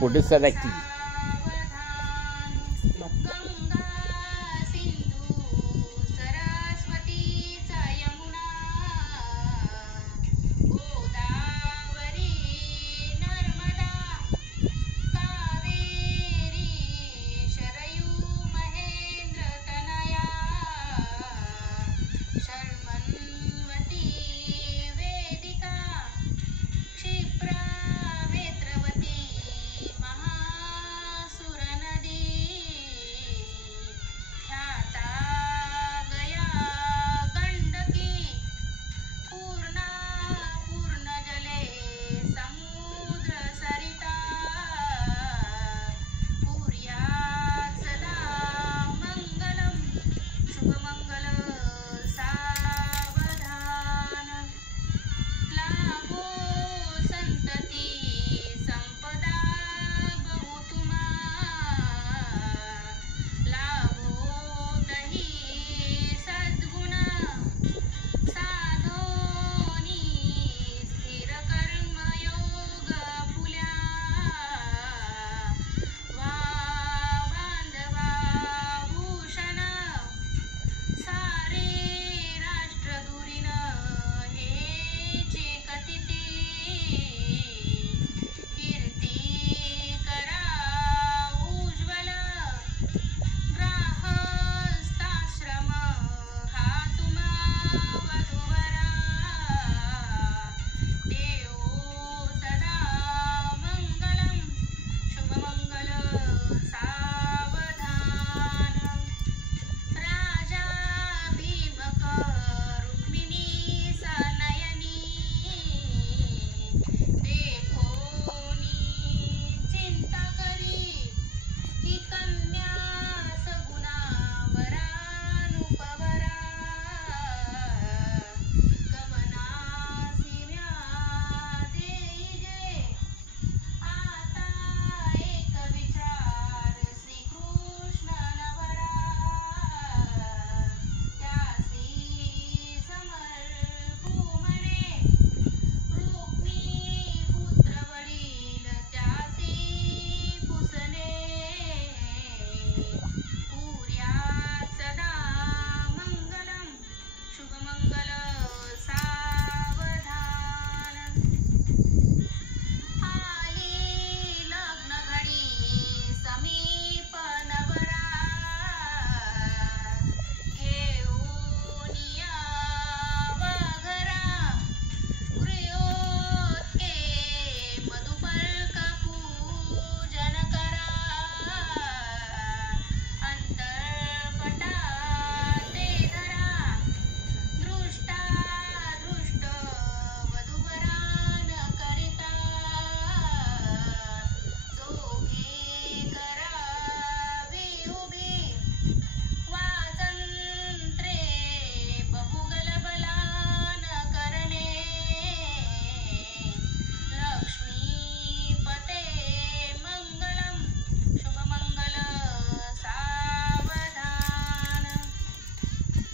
पुढे सरकली.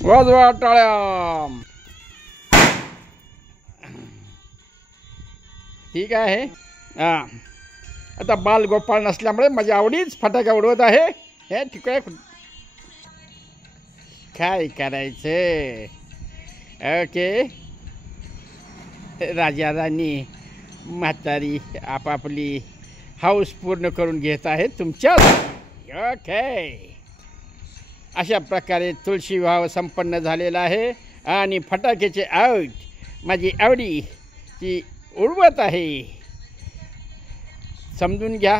वाजवा टाळ्या. ठीक आहे. आता बाल गोपाळ नसल्यामुळे माझ्या आवडीच फटाके उडवत आहे. हे ठीक आहे. काय करायचं. ओके. राजा राणी म्हातारी आपापली हाऊस पूर्ण करून घेत आहेत तुमच्या. ओके. अशा प्रकारे तुळशी विवाह संपन्न झालेला आहे आणि फटाक्याचे आऊट माझी आवडी ती उडवत आहे. समजून घ्या.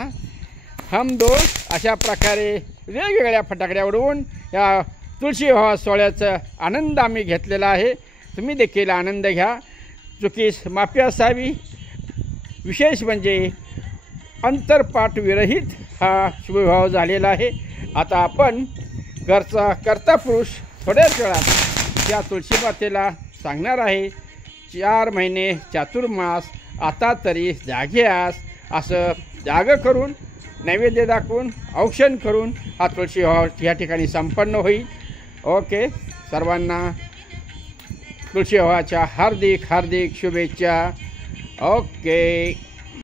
हम दो अशा प्रकारे वेगवेगळ्या फटाकड्या उडवून या तुळशी विवाह सोहळ्याचा आनंद आम्ही घेतलेला आहे. तुम्ही देखील आनंद घ्या. चुकीस माफी असावी. विशेष म्हणजे अंतरपाठ विरहित हा शुभविवाह झालेला आहे. आता आपण घरचा कर्ता पुरुष थोड्याच वेळात त्या तुळशी मातेला सांगणार आहे, 4 महिने चातुर्मास आता तरी जागे आस, असं जाग करून नैवेद्य दाखवून औक्षण करून हा तुळशी विवाह या ठिकाणी संपन्न होईल. ओके. सर्वांना तुळशी विवाहाच्या हार्दिक हार्दिक शुभेच्छा. ओके.